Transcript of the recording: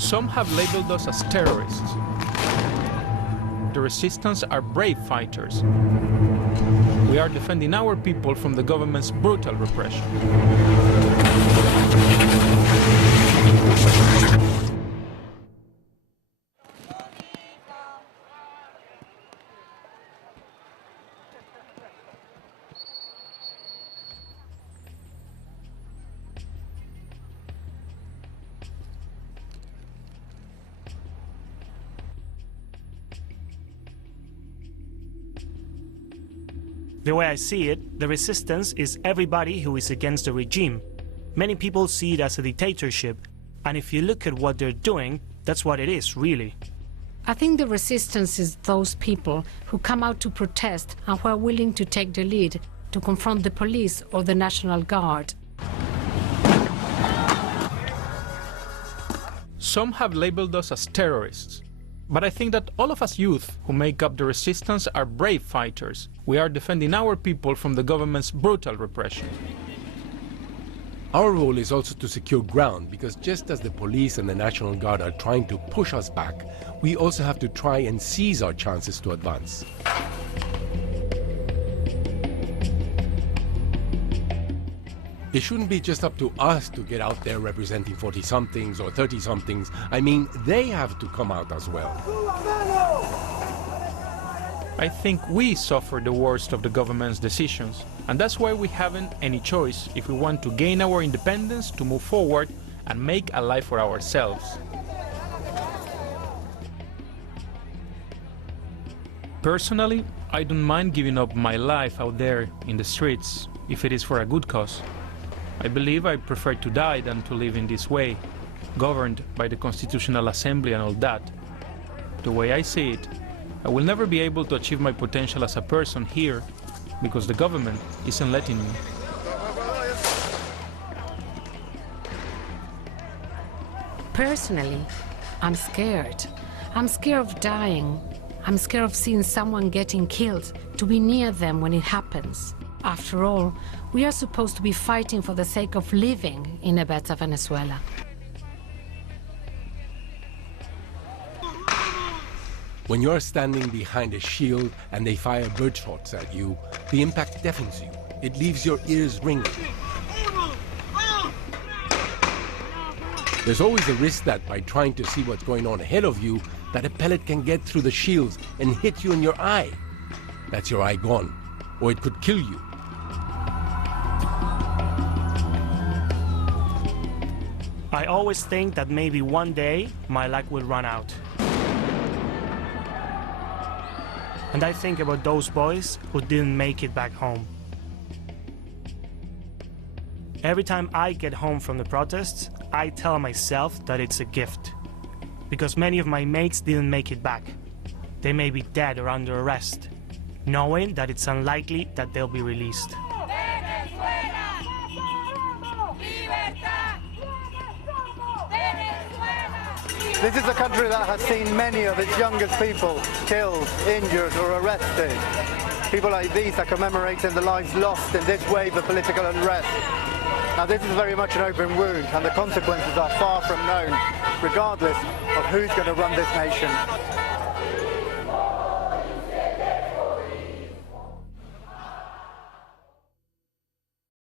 Some have labeled us as terrorists. The resistance are brave fighters. We are defending our people from the government's brutal repression. The way I see it, the resistance is everybody who is against the regime. Many people see it as a dictatorship, and if you look at what they're doing, that's what it is, really. I think the resistance is those people who come out to protest and who are willing to take the lead to confront the police or the National Guard. Some have labeled us as terrorists. But I think that all of us youth who make up the resistance are brave fighters. We are defending our people from the government's brutal repression. Our role is also to secure ground, because just as the police and the National Guard are trying to push us back, we also have to try and seize our chances to advance. It shouldn't be just up to us to get out there representing 40-somethings or 30-somethings. I mean, they have to come out as well. I think we suffer the worst of the government's decisions, and that's why we haven't any choice if we want to gain our independence, to move forward and make a life for ourselves. Personally, I don't mind giving up my life out there in the streets if it is for a good cause. I believe I prefer to die than to live in this way, governed by the Constitutional Assembly and all that. The way I see it, I will never be able to achieve my potential as a person here because the government isn't letting me. Personally, I'm scared. I'm scared of dying. I'm scared of seeing someone getting killed, to be near them when it happens. After all, we are supposed to be fighting for the sake of living in a better Venezuela. When you're standing behind a shield and they fire birdshots at you, the impact deafens you. It leaves your ears ringing. There's always a risk that by trying to see what's going on ahead of you, that a pellet can get through the shields and hit you in your eye. That's your eye gone, or it could kill you. I always think that maybe one day my luck will run out. And I think about those boys who didn't make it back home. Every time I get home from the protests, I tell myself that it's a gift. Because many of my mates didn't make it back. They may be dead or under arrest, knowing that it's unlikely that they'll be released. This is a country that has seen many of its youngest people killed, injured or arrested. People like these are commemorating the lives lost in this wave of political unrest. Now this is very much an open wound and the consequences are far from known, regardless of who's going to run this nation.